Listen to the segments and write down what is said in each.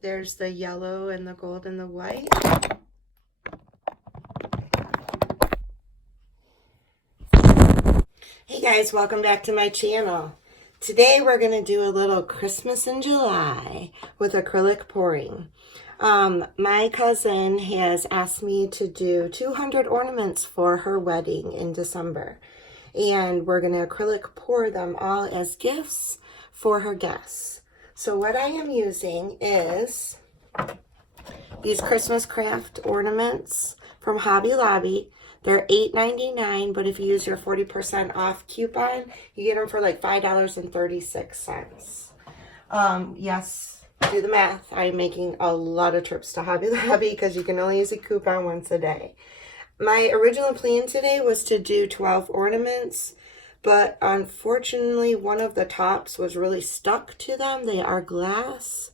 There's the yellow and the gold and the white. Hey guys, welcome back to my channel. Today we're going to do a little Christmas in July with acrylic pouring. My cousin has asked me to do 200 ornaments for her wedding in December. And we're going to acrylic pour them all as gifts for her guests. So what I am using is these Christmas craft ornaments from Hobby Lobby. They're $8.99, but if you use your 40% off coupon, you get them for like $5.36. Yes, do the math. I'm making a lot of trips to Hobby Lobby because you can only use a coupon once a day. My original plan today was to do 12 ornaments, but unfortunately one of the tops was really stuck to them. They are glass,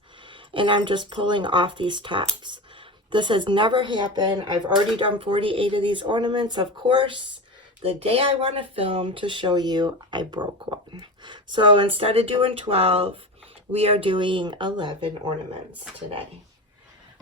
and I'm just pulling off these tops. This has never happened. I've already done 48 of these ornaments. Of course, the day I want to film to show you, I broke one. So instead of doing 12, we are doing 11 ornaments today.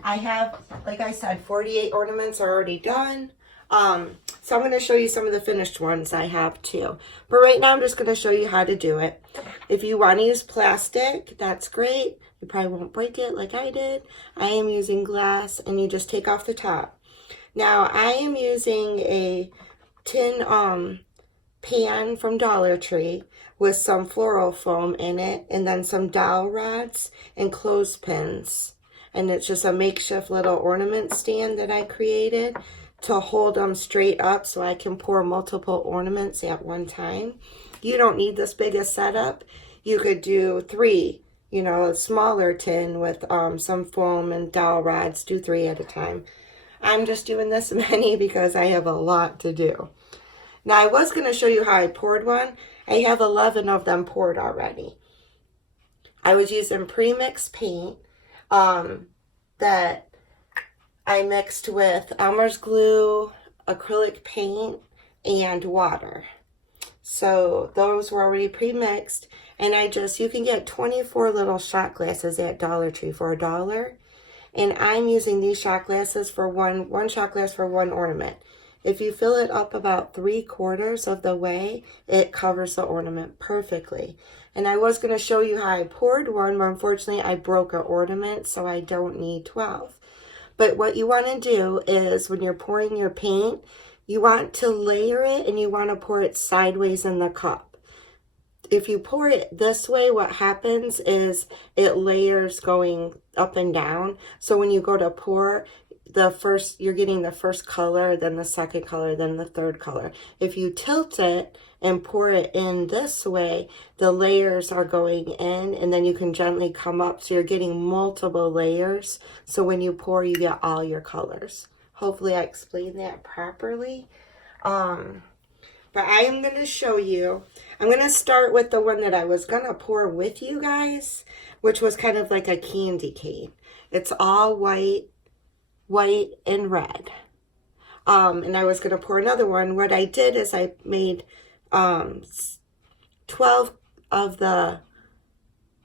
I have, like I said, 48 ornaments are already done. So I'm going to show you some of the finished ones I have too. But right now I'm just going to show you how to do it. If you want to use plastic, that's great. You probably won't break it like I did. I am using glass, and you just take off the top. Now I am using a tin pan from Dollar Tree with some floral foam in it, and then some dowel rods and clothespins. And it's just a makeshift little ornament stand that I created to hold them straight up so I can pour multiple ornaments at one time. You don't need this big a setup. You could do 3, you know, a smaller tin with some foam and dowel rods. Do 3 at a time. I'm just doing this many because I have a lot to do. Now I was going to show you how I poured one. I have 11 of them poured already. I was using pre-mixed paint that I mixed with Elmer's glue, acrylic paint, and water. So those were already pre-mixed, and you can get 24 little shot glasses at Dollar Tree for $1. And I'm using these shot glasses for one shot glass for one ornament. If you fill it up about 3/4 of the way, it covers the ornament perfectly. And I was going to show you how I poured one, but unfortunately I broke an ornament, so I don't need 12. But what you want to do is when you're pouring your paint, you want to layer it, and you want to pour it sideways in the cup. If you pour it this way, what happens is it layers going up and down. So when you go to pour, you're getting the first color, then the second color, then the third color. If you tilt it and pour it in this way, the layers are going in, and then you can gently come up, so you're getting multiple layers. So when you pour, you get all your colors. Hopefully I explained that properly. But I am going to show you. I'm going to start with the one that I was going to pour with you guys, which was kind of like a candy cane. It's all white and red. And I was going to pour another one. What I did is I made 12 of the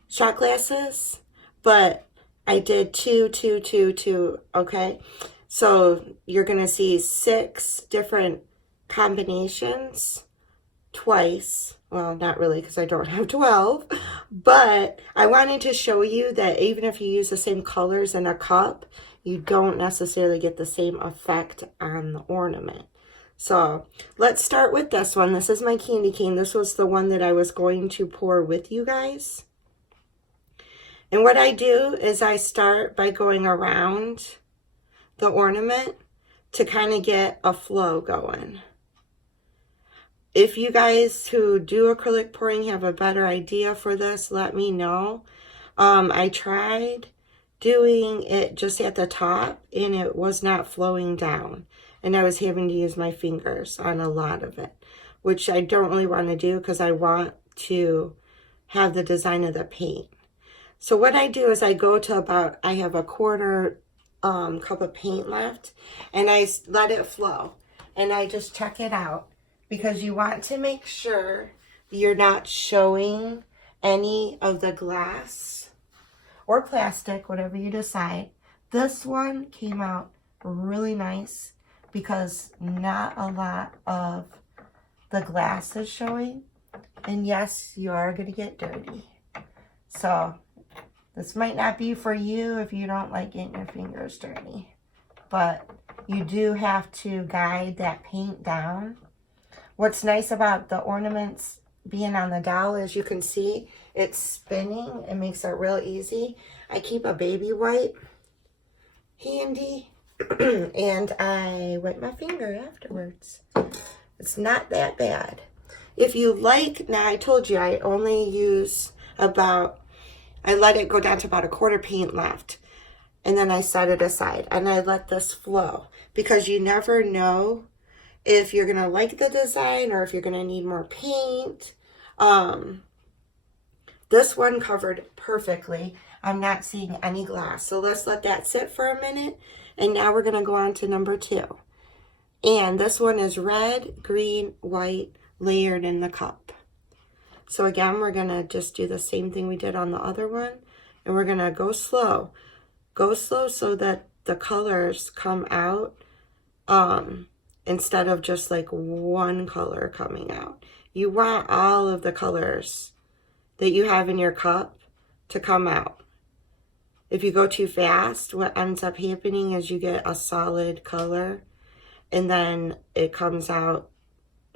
shot glasses, but I did 2, 2, 2, 2, okay? So you're going to see 6 different combinations twice. Well, not really, because I don't have 12, but I wanted to show you that even if you use the same colors in a cup, you don't necessarily get the same effect on the ornament. So let's start with this one. This is my candy cane. This was the one that I was going to pour with you guys. And what I do is I start by going around the ornament to kind of get a flow going. If you guys who do acrylic pouring have a better idea for this, let me know. I tried doing it just at the top, and it was not flowing down. And I was having to use my fingers on a lot of it, which I don't really want to do because I want to have the design of the paint. So what I do is I go to about, I have a 1/4 cup of paint left, and I let it flow. And I just check it out, because you want to make sure you're not showing any of the glass or plastic, whatever you decide. This one came out really nice because not a lot of the glass is showing. And yes, you are going to get dirty. So this might not be for you if you don't like getting your fingers dirty. But you do have to guide that paint down. What's nice about the ornaments being on the doll is you can see it's spinning. It makes it real easy. I keep a baby wipe handy and I wipe my finger afterwards. It's not that bad. If you like, now I told you I only use about, I let it go down to about a quarter paint left. And then I set it aside and I let this flow because you never know if you're going to like the design or if you're going to need more paint. This one covered perfectly. I'm not seeing any glass. So let's let that sit for a minute. And now we're going to go on to number 2. And this one is red, green, white, layered in the cup. So again, we're going to just do the same thing we did on the other one. And we're going to go slow. Go slow so that the colors come out instead of just like one color coming out. You want all of the colors that you have in your cup to come out. If you go too fast, what ends up happening is you get a solid color and then it comes out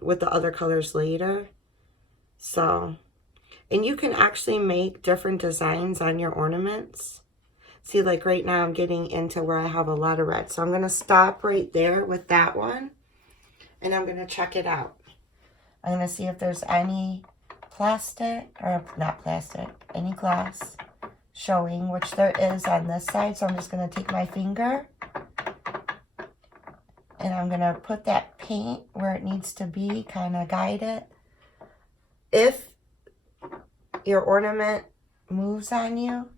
with the other colors later. So, and you can actually make different designs on your ornaments. See, like right now I'm getting into where I have a lot of red. So I'm going to stop right there with that one. And I'm going to check it out. I'm going to see if there's any plastic, or not plastic, any glass showing, which there is on this side. So I'm just going to take my finger and I'm going to put that paint where it needs to be, kind of guide it. If your ornament moves on you,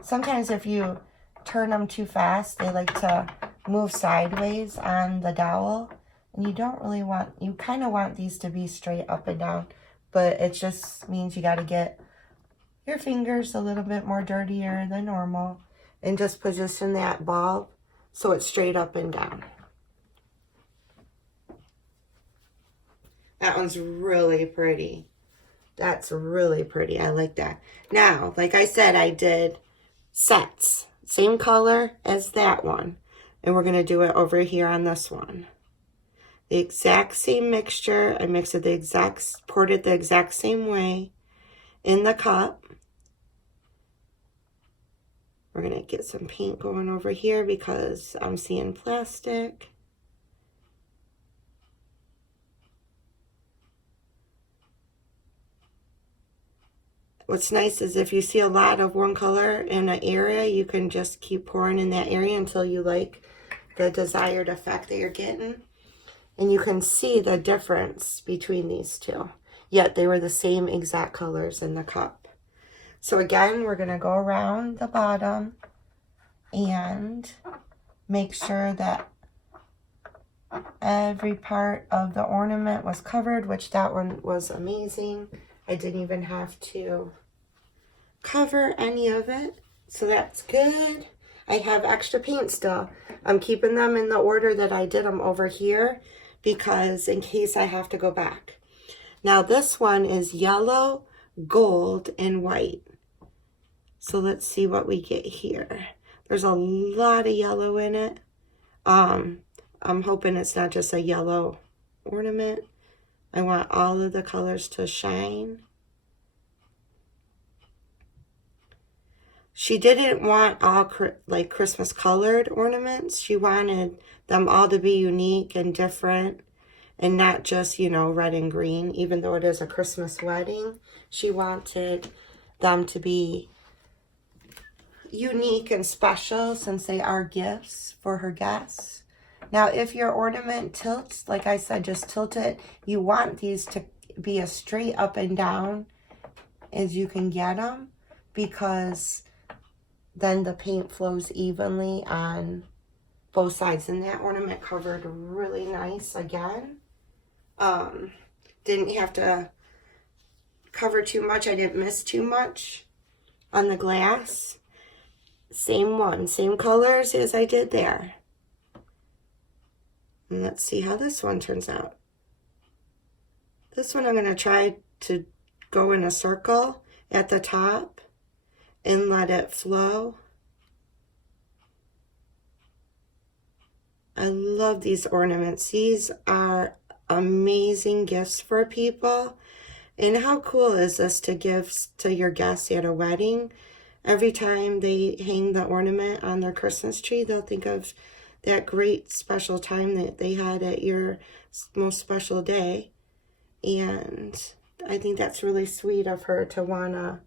sometimes if you turn them too fast, they like to move sideways on the dowel. And you don't really want, you kind of want these to be straight up and down. But it just means you got to get your fingers a little bit more dirtier than normal. And just position that bulb so it's straight up and down. That one's really pretty. That's really pretty. I like that. Now, like I said, I did sets. Same color as that one. And we're going to do it over here on this one. The exact same mixture. I mixed it the exact, poured it the exact same way in the cup. We're going to get some paint going over here because I'm seeing plastic. What's nice is if you see a lot of one color in an area, you can just keep pouring in that area until you like the desired effect that you're getting. And you can see the difference between these two. Yet they were the same exact colors in the cup. So again, we're going to go around the bottom and make sure that every part of the ornament was covered, which that one was amazing. I didn't even have to cover any of it, so that's good. I have extra paint still. I'm keeping them in the order that I did them over here because in case I have to go back. Now this one is yellow, gold, and white. So let's see what we get here. There's a lot of yellow in it. I'm hoping it's not just a yellow ornament. I want all of the colors to shine. She didn't want all like Christmas colored ornaments. She wanted them all to be unique and different and not just, you know, red and green. Even though it is a Christmas wedding, she wanted them to be unique and special since they are gifts for her guests. Now, if your ornament tilts, like I said, just tilt it. You want these to be as straight up and down as you can get them because then the paint flows evenly on both sides. And that ornament covered really nice again. Didn't have to cover too much. I didn't miss too much on the glass. Same one, same colors as I did there. And let's see how this one turns out. This one I'm going to try to go in a circle at the top and let it flow. I love these ornaments. These are amazing gifts for people. And how cool is this to give to your guests at a wedding? Every time they hang the ornament on their Christmas tree, they'll think of that great special time that they had at your most special day. And I think that's really sweet of her to want to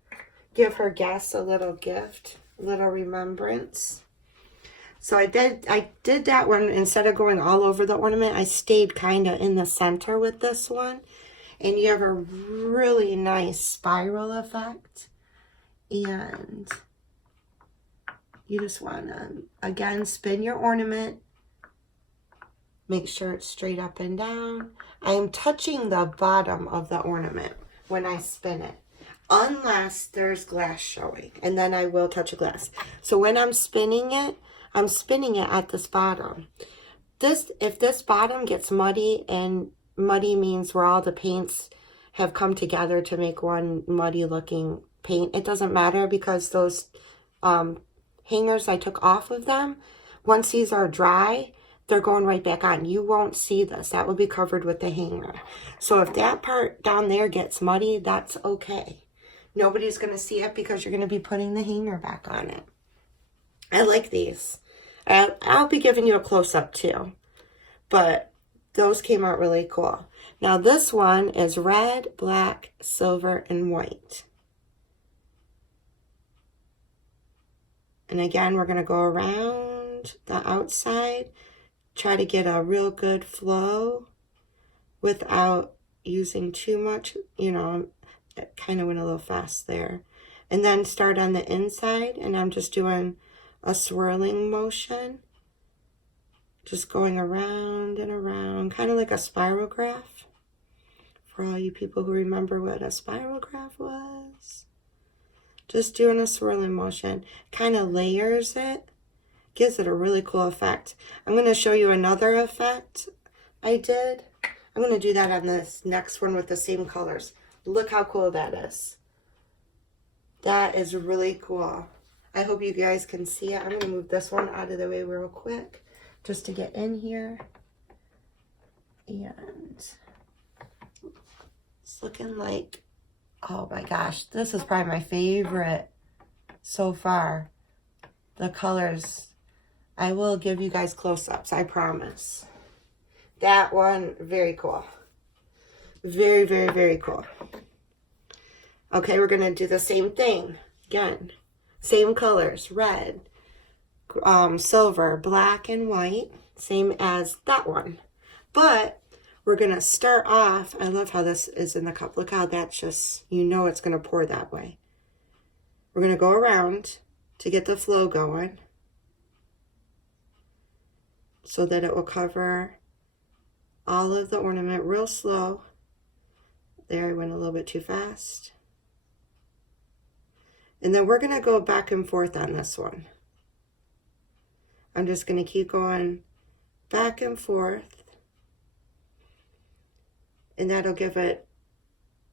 give her guests a little gift, a little remembrance. So I did that one. Instead of going all over the ornament, I stayed kind of in the center with this one. And you have a really nice spiral effect. And you just want to, again, spin your ornament. Make sure it's straight up and down. I am touching the bottom of the ornament when I spin it, unless there's glass showing, and then I will touch a glass. So when I'm spinning it at this bottom. If this bottom gets muddy, and muddy means where all the paints have come together to make one muddy looking paint, it doesn't matter, because those hangers I took off of them, once these are dry, they're going right back on. You won't see this. That will be covered with the hanger. So if that part down there gets muddy, that's okay. Nobody's going to see it because you're going to be putting the hanger back on it. I like these. I'll be giving you a close-up too. But those came out really cool. Now this one is red, black, silver, and white. And again, we're going to go around the outside. Try to get a real good flow without using too much. You know, it kind of went a little fast there. And then start on the inside, and I'm just doing a swirling motion. Just going around and around, kind of like a spirograph. For all you people who remember what a spirograph was. Just doing a swirling motion. Kind of layers it. Gives it a really cool effect. I'm going to show you another effect I did. I'm going to do that on this next one with the same colors. Look how cool that is. That is really cool. I hope you guys can see it. I'm going to move this one out of the way real quick just to get in here. And it's looking like, oh my gosh, this is probably my favorite so far. The colors. I will give you guys close-ups, I promise. That one, very cool. Very, very, very cool. Okay, we're going to do the same thing. Again, same colors, red, silver, black, and white. Same as that one. But we're going to start off, I love how this is in the cup. Look how that's just, you know it's going to pour that way. We're going to go around to get the flow going, so that it will cover all of the ornament real slow. There, I went a little bit too fast. And then we're going to go back and forth on this one. I'm just going to keep going back and forth. And that'll give it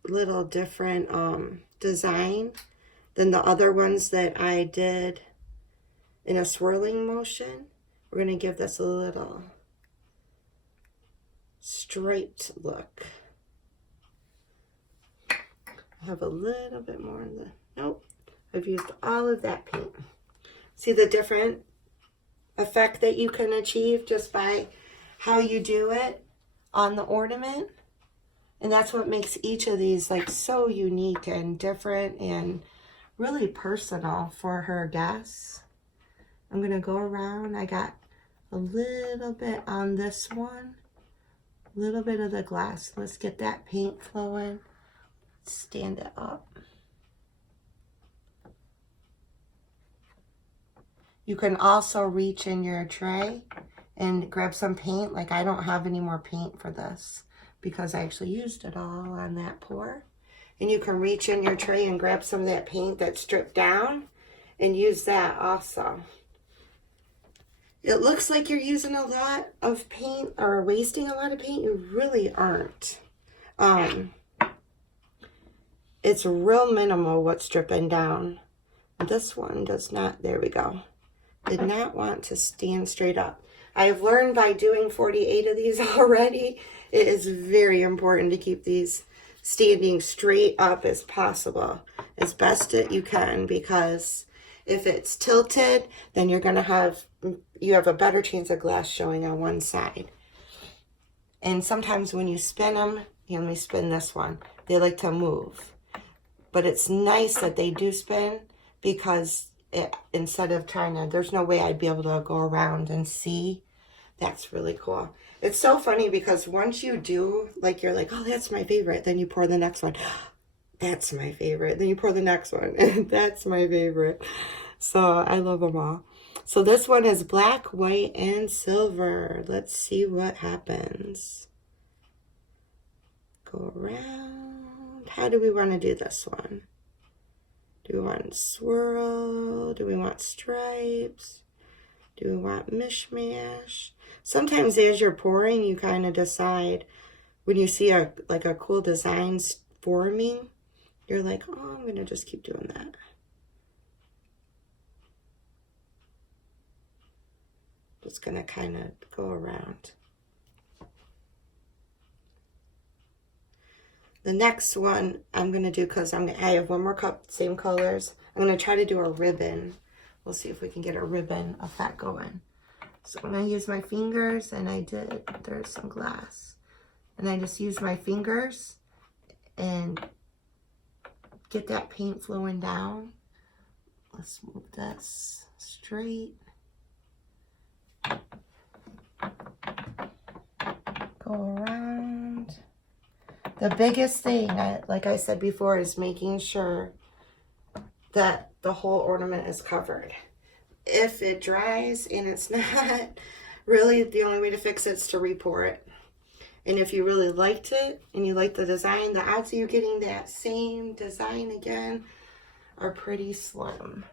a little different design than the other ones that I did in a swirling motion. We're going to give this a little striped look. I have a little bit more in the, nope, I've used all of that paint. See the different effect that you can achieve just by how you do it on the ornament? And that's what makes each of these like so unique and different and really personal for her guests. I'm going to go around. I got a little bit on this one, a little bit of the glass. Let's get that paint flowing. Stand it up. You can also reach in your tray and grab some paint. Like I don't have any more paint for this because I actually used it all on that pour. And you can reach in your tray and grab some of that paint that's stripped down and use that also. It looks like you're using a lot of paint or wasting a lot of paint. You really aren't. It's real minimal what's dripping down. This one does not, there we go. Did not want to stand straight up. I have learned by doing 48 of these already, it is very important to keep these standing straight up as possible, as best that you can, because if it's tilted, then you have a better chance of glass showing on one side. And sometimes when you spin them, let me spin this one, they like to move. But it's nice that they do spin, because instead of trying to, there's no way I'd be able to go around and see. That's really cool. It's so funny because once you do, like, you're like, oh, that's my favorite. Then you pour the next one. That's my favorite. Then you pour the next one. And that's my favorite. So I love them all. So this one is black, white, and silver. Let's see what happens. Go around. How do we want to do this one? Do we want swirl? Do we want stripes? Do we want mishmash? Sometimes as you're pouring, you kind of decide, when you see a cool design forming, you're like, oh, I'm going to just keep doing that. Just going to kind of go around. The next one I'm going to do, because I have one more cup, same colors. I'm going to try to do a ribbon. We'll see if we can get a ribbon effect going. So I'm going to use my fingers, and there's some glass. And I just use my fingers and get that paint flowing down. Let's move this straight. Go around. The biggest thing, like I said before, is making sure that the whole ornament is covered. If it dries and it's not, really the only way to fix it is to re-pour it. And if you really liked it and you like the design, the odds of you getting that same design again are pretty slim.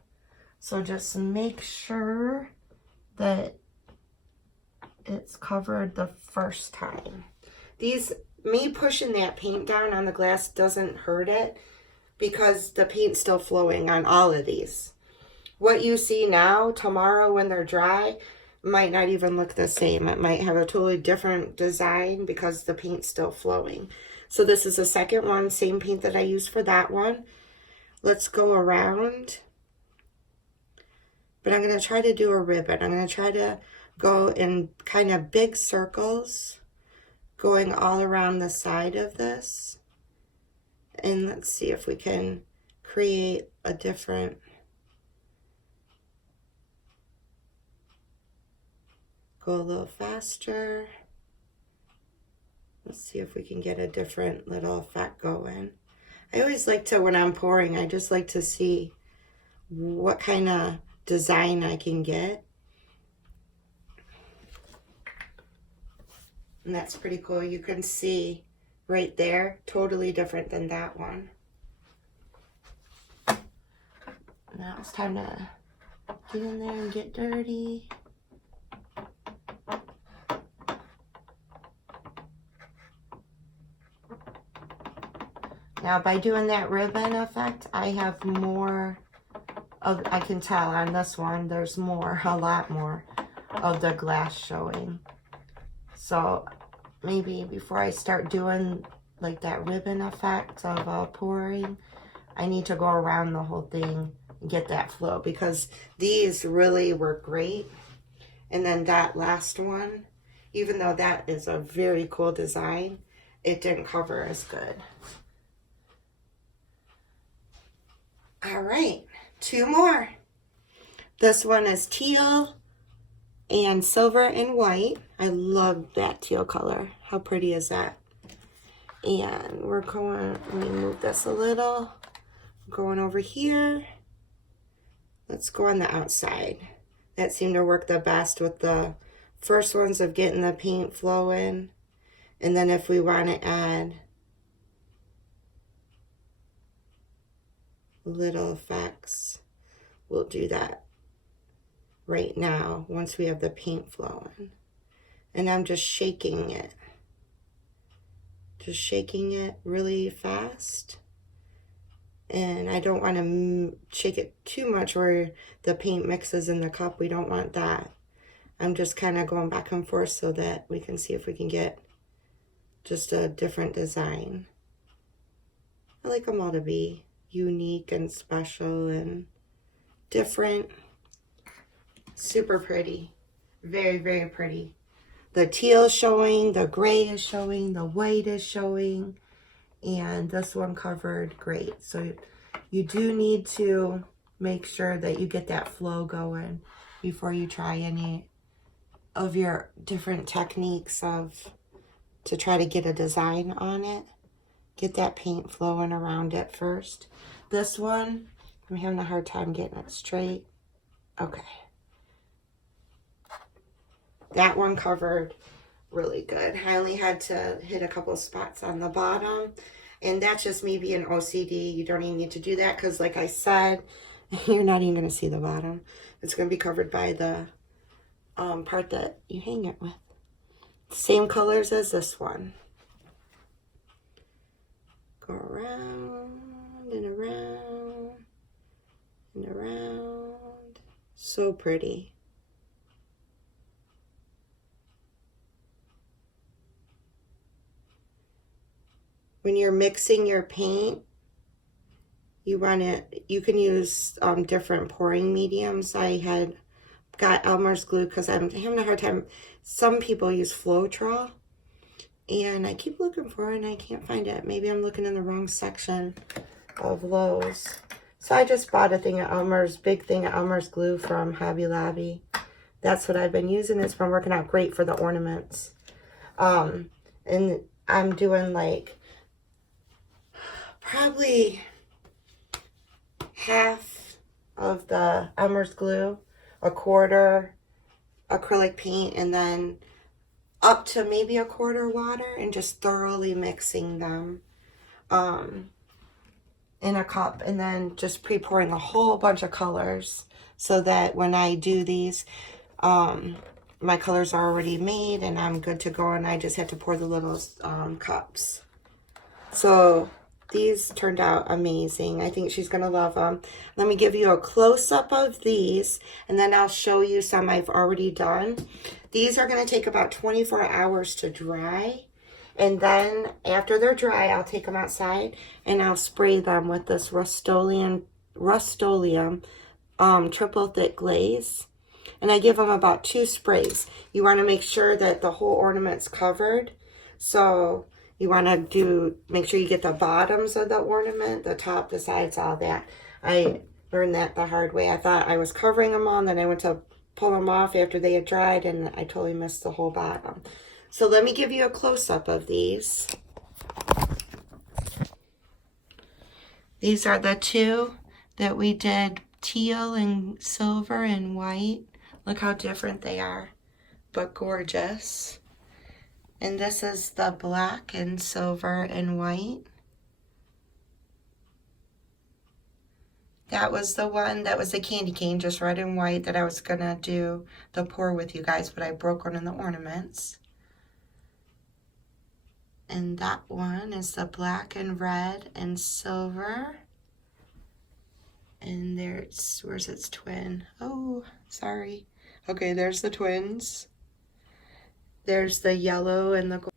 So just make sure that it's covered the first time. Me pushing that paint down on the glass doesn't hurt it, because the paint's still flowing on all of these. What you see now, tomorrow when they're dry, might not even look the same. It might have a totally different design because the paint's still flowing. So this is the second one, same paint that I used for that one. Let's go around. But I'm going to try to do a ribbon. I'm going to try to go in kind of big circles, going all around the side of this. And let's see if we can create a different... Go a little faster. Let's see if we can get a different little effect going. I always like to, when I'm pouring, I just like to see what kind of design I can get. And that's pretty cool. You can see right there, totally different than that one. Now it's time to get in there and get dirty. Now by doing that ribbon effect, I have more of, I can tell on this one, there's more, a lot more of the glass showing. So maybe before I start doing like that ribbon effect of pouring, I need to go around the whole thing and get that flow, because these really work great. And then that last one, even though that is a very cool design, it didn't cover as good. All right, two more. This one is teal and silver and white. I love that teal color. How pretty is that? And we're going, let me move this a little. Going over here. Let's go on the outside. That seemed to work the best with the first ones of getting the paint flowing. And then if we want to add little effects, we'll do that right now once we have the paint flowing. And I'm just shaking it. Just shaking it really fast. And I don't want to shake it too much where the paint mixes in the cup. We don't want that. I'm just kind of going back and forth so that we can see if we can get just a different design. I like them all to be unique and special and different. Super pretty. Very, very pretty. The teal is showing, the gray is showing, the white is showing, and this one covered great. So you do need to make sure that you get that flow going before you try any of your different techniques to try to get a design on it. Get that paint flowing around it first. This one, I'm having a hard time getting it straight. Okay. That one covered really good. I only had to hit a couple spots on the bottom, and that's just me being OCD. You don't even need to do that because, like I said, you're not even going to see the bottom. It's going to be covered by the part that you hang it with. Same colors as this one. Go around and around and around. So pretty. When you're mixing your paint, you can use different pouring mediums. I had got Elmer's glue because I'm having a hard time. Some people use Floetrol, and I keep looking for it and I can't find it. Maybe I'm looking in the wrong section of Lowe's. So I just bought a thing of Elmer's, big thing of Elmer's glue from Hobby Lobby. That's what I've been using. It's been working out great for the ornaments. And I'm doing like probably half of the Elmer's glue, a quarter acrylic paint, and then up to maybe a quarter water, and just thoroughly mixing them in a cup, and then just pre-pouring a whole bunch of colors so that when I do these, my colors are already made and I'm good to go, and I just had to pour the little cups. So these turned out amazing. I think she's going to love them. Let me give you a close-up of these, and then I'll show you some I've already done. These are going to take about 24 hours to dry. And then after they're dry, I'll take them outside and I'll spray them with this Rust-Oleum triple thick glaze. And I give them about 2 sprays. You want to make sure that the whole ornament's covered. So you want to make sure you get the bottoms of the ornament, the top, the sides, all that. I learned that the hard way. I thought I was covering them all, and then I went to pull them off after they had dried, and I totally missed the whole bottom. So let me give you a close-up of these. These are the 2 that we did, teal and silver and white. Look how different they are, but gorgeous. And this is the black and silver and white. That was the one, that was the candy cane, just red and white, that I was going to do the pour with you guys, but I broke one in the ornaments. And that one is the black and red and silver. And there's, where's its twin? Oh, sorry. Okay, there's the twins. There's the yellow and the gold.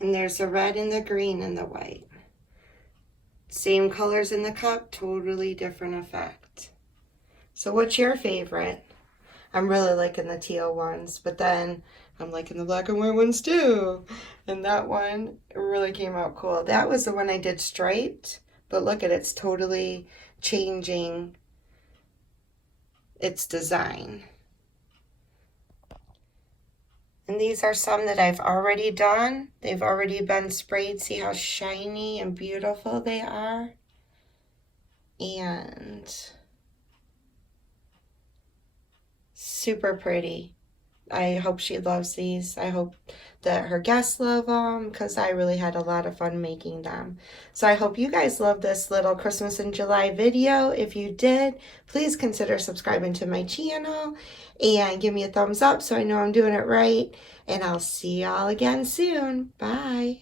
And there's the red and the green and the white. Same colors in the cup, totally different effect. So what's your favorite? I'm really liking the teal ones, but then I'm liking the black and white ones too. And that one really came out cool. That was the one I did striped, but look at it, it's totally changing its design. And these are some that I've already done. They've already been sprayed. See how shiny and beautiful they are? And super pretty. I hope she loves these. I hope that her guests love them because I really had a lot of fun making them. So I hope you guys love this little Christmas in July video. If you did, please consider subscribing to my channel and give me a thumbs up so I know I'm doing it right. And I'll see y'all again soon. Bye.